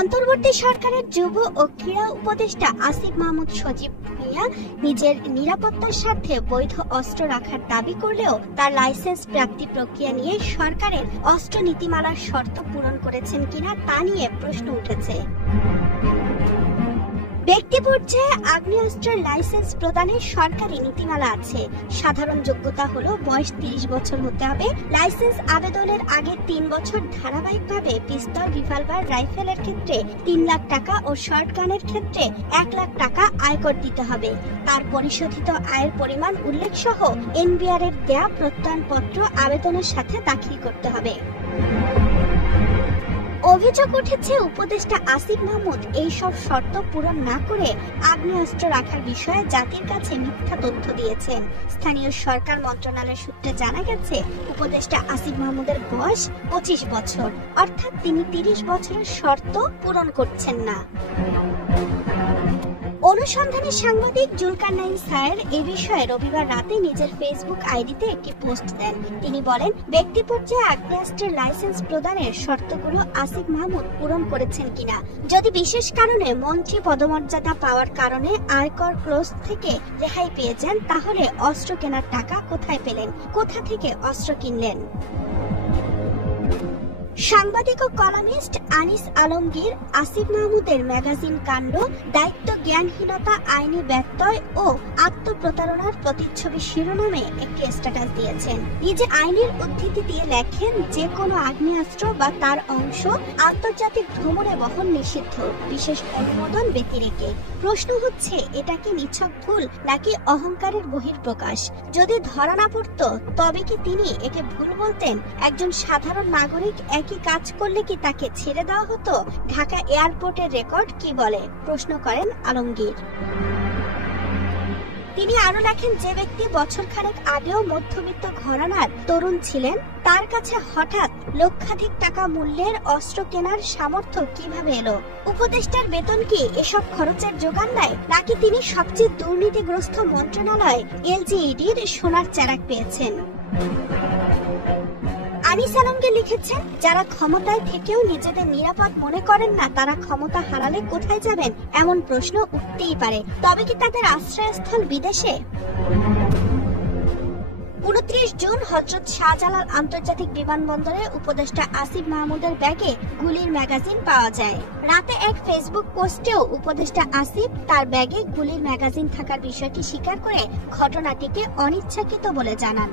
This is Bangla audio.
অন্তর্বর্তী সরকারের যুব ও ক্রীড়া উপদেষ্টা আসিফ মাহমুদ সজীব ভুঁইয়া নিজের নিরাপত্তার স্বার্থে বৈধ অস্ত্র রাখার দাবি করলেও তার লাইসেন্স প্রাপ্তি প্রক্রিয়া নিয়ে সরকারের অস্ত্র নীতিমালার শর্ত পূরণ করেছেন কিনা তা নিয়ে প্রশ্ন উঠেছে। ব্যক্তি পর্যায়ে আগ্নেয়াস্ত্রের লাইসেন্স প্রদানের সরকারি নীতিমালা আছে। সাধারণ যোগ্যতা হলো বয়স 30 বছর হতে হবে। লাইসেন্স আবেদনের আগে 3 বছর ধারাবাহিকভাবে পিস্তল, রিভলভার, রাইফেলের ক্ষেত্রে 3 লাখ টাকা ও শর্টগানের ক্ষেত্রে 1 লাখ টাকা আয়কর দিতে হবে। তার পরিশোধিত আয়ের পরিমাণ উল্লেখ সহ এনবিআর এর দেয়া প্রত্যয়নপত্র আবেদনের সাথে দাখিল করতে হবে। অভিযোগ উঠেছে উপদেষ্টা আসিফ মাহমুদ এইসব শর্ত পূরণ না করে আগ্নেয়াস্ত্র রাখার বিষয়ে জাতির কাছে মিথ্যা তথ্য দিয়েছেন। স্থানীয় সরকার মন্ত্রণালয় সূত্রে জানা গেছে, উপদেষ্টা আসিফ মাহমুদের বয়স 25 বছর, অর্থাৎ তিনি 30 বছরের শর্ত পূরণ করছেন না। অনুসন্ধানী সাংবাদিক জুলকারনাইন সায়ের এ বিষয়ে রবিবার রাতে নিজের ফেসবুক আইডিতে একটি পোস্ট দেন। তিনি বলেন, ব্যক্তি পর্যায়ে আগ্নেয়াস্ত্রের লাইসেন্স প্রদানের শর্তগুলো আসিফ মাহমুদ পূরণ করেছেন কিনা। যদি বিশেষ কারণে মন্ত্রী পদমর্যাদা পাওয়ার কারণে আয়কর ক্লোজ থেকে রেহাই পেয়ে যান, তাহলে অস্ত্র কেনার টাকা কোথায় পেলেন, কোথা থেকে অস্ত্র কিনলেন। সাংবাদিক ও কলামিস্ট আনিস আলমগীর আসিফ মাহমুদের ম্যাগাজিন কাণ্ড, দায়িত্ব জ্ঞানহীনতা, আইনি ব্যত্যয় ও আত্মপ্রতারণার প্রতিচ্ছবি শিরোনামে একটি স্ট্যাটাস দিয়েছেন। নিজে আইনের উদ্ধৃতি দিয়ে লেখেন, যে কোনো আগ্নেয়াস্ত্র বা তার অংশ আন্তর্জাতিক ভ্রমণে বহন নিষিদ্ধ, বিশেষ অনুমোদন ব্যতিরেকে। প্রশ্ন হচ্ছে, এটা কি নিছক ভুল নাকি অহংকারের বহিঃপ্রকাশ? যদি ধরা না পড়ত তবে কি তিনি একে ভুল বলতেন? একজন সাধারণ নাগরিক একই কাজ করলে কি তাকে ছেড়ে দেওয়া হতো? ঢাকা এয়ারপোর্টের রেকর্ড কি বলে, প্রশ্ন করেন আলমগীর। তিনি আরো লেখেন, যে ব্যক্তি বছর খানেক আগেও মধ্যবিত্ত ঘরানার তরুণ ছিলেন, তার কাছে হঠাৎ লক্ষাধিক টাকা মূল্যের অস্ত্র কেনার সামর্থ্য কিভাবে এলো? উপদেষ্টার বেতন কি এসব খরচের যোগান দেয়, নাকি তিনি সবচেয়ে দুর্নীতিগ্রস্ত মন্ত্রণালয় এলজিইডির সোনার চেরাগ পেয়েছেন? আনিস আলমগীর লিখেছেন, যারা ক্ষমতায় থেকেও নিজেদের নিরাপদ মনে করেন না, তারা ক্ষমতা হারালে কোথায় যাবেন এমন প্রশ্ন উঠতেই পারে। তবে কি তাদের আশ্রয়স্থল বিদেশে? 29 জুন হযরত শাহজালাল আন্তর্জাতিক বিমানবন্দরে উপদেষ্টা আসিফ মাহমুদের ব্যাগে গুলির ম্যাগাজিন পাওয়া যায়। রাতে এক ফেসবুক পোস্টেও উপদেষ্টা আসিফ তার ব্যাগে গুলির ম্যাগাজিন থাকার বিষয়টি স্বীকার করে ঘটনাটিকে অনিচ্ছাকৃত বলে জানান।